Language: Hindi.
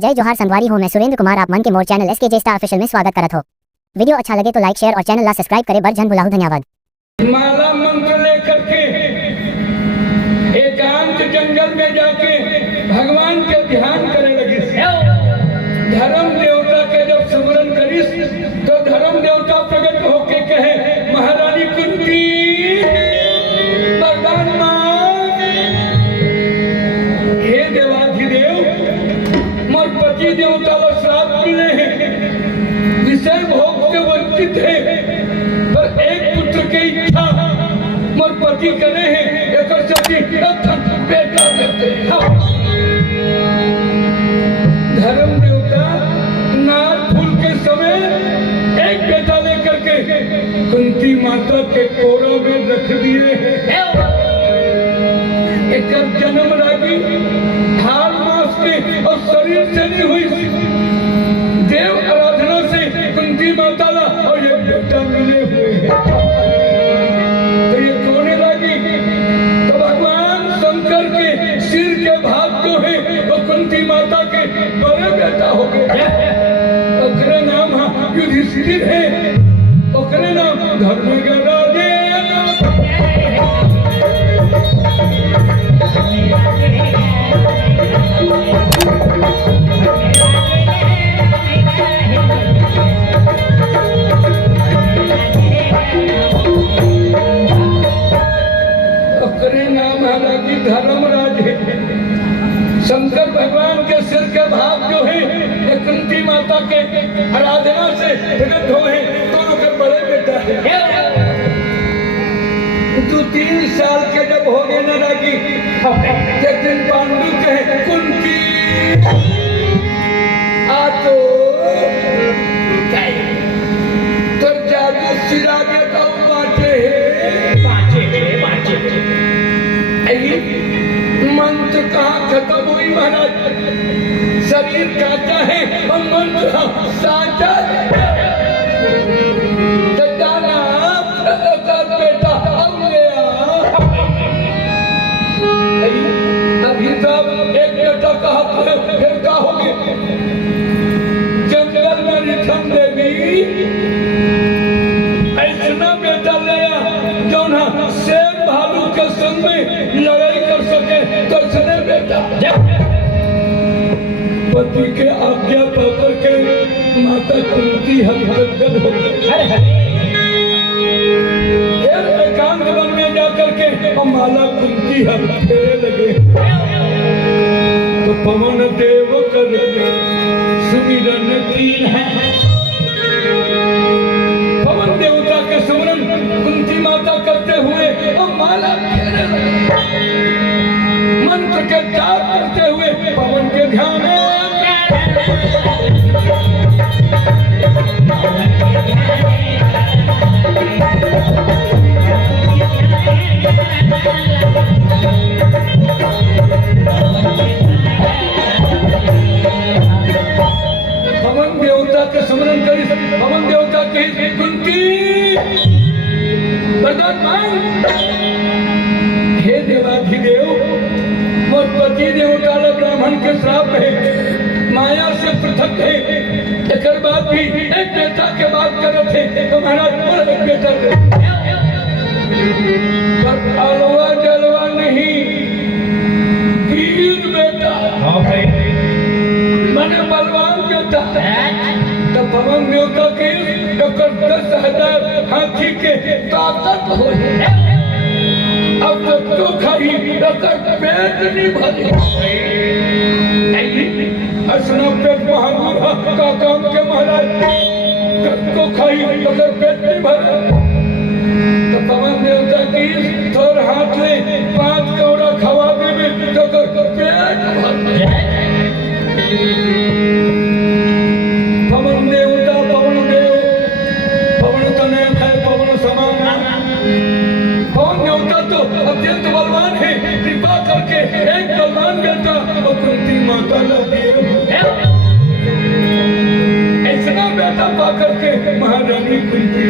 जय जोहार संगवारी हूँ मैं सुरेंद्र कुमार। आप मन के मोर चैनल SKJ स्टार ऑफिशियल में स्वागत करत हो। वीडियो अच्छा लगे तो लाइक शेयर और चैनल ला सब्सक्राइब करे बर जन भुलाहू। धन्यवाद। माला मंत्र लेकर के एकांत जंगल में जाके भगवान के ध्यान करे लगी। धर्म देवता के जब स्मरण करिस तो धर्म देवता प्रकट होके कहे, महारानी कुंती वरदान मांग। हे देवाधिदेव, मोर पति देवता को श्राप मिले हैं, विषय भोग से वंचित है, पर एक पुत्र की इच्छा मोर पति करे हैं, एक बेटा देते हैं। धर्म देवता नार फूल के समय एक बेटा लेकर के कुंती माता के कोरा में रख दिए हैं। एक जन्म रागी हार मास में और शरीर से नहीं हुई, देव आराधना से कुंती माता ला और ये बेटा मिले हुए हैं। तो ये कोने लगी तो भगवान शंकर के सिर के भाग जो है वो कुंती माता के बड़े बेटा हो गए। ओकरे नाम युधिष्ठिर है, ओकरे नाम धर्म के राजे। धर्मराज है। शंकर भगवान के सिर के भाग जो है ये कुंती माता के आराधना से प्रकट हुए हैं, दोनों के बड़े बेटा है। 2-3 साल के जब हो गए न रागी, एक दिन पांडु कहे, कुंती आ तो जादू सिरा के तो बाटे मंत्र कहाँ खत्म हुई महाराज? शरीर काटा है और मंत्र साचा है। बेटा अभी तब एक बेटा कहा फिर क्या हो गया? जंगल में रिथम देवी ऐसा बेटा लिया जो ना शेर भालू के संग में लड़ाई कर सके, तो इसने बेटा पति के आज्ञा पाकर के माता कुंती हतगल हो गई। एकांत वन में जाकर के माला कुंती हम फेरे लगे तो पवन देव कर सुमिरन कीन है। पवन देवता के सुमिरन कुंती माता करते हुए और माला फेरे लगे। मंत्र के जाप करते हुए पवन के ध्यान में पवन देवता के स्मरण करी। पवन देवता के कुंती वरदान मांग। हे देवाधिदेव, मोर पति देवता ब्राह्मण के श्राप है, माया से पृथक है, एक बात भी एक बेटा के बात कर थे तो महाराज एक बेटा पर अलवा जलवा नहीं, वीर बेटा मैंने बलवान बेटा। तो पवन देवता के 10,000 हाथी के ताकत हो। अब तो खाई पेट नहीं भरे, असना पेट महागुरा का काम के महाराज तो खाई अगर पेट नहीं भरे तो पवन देवता की थोड़ हाथ ले 5 कौड़ा खवा दे में तो पेट भर। पवन देवता पवन देव, पवन तने है पवन समान। पवन देवता तो अत्यंत बलवान है, कृपा करके एक बलवान बेटा और कुंती माता ला दिए। ऐसा बेटा पा करके महारानी कुंती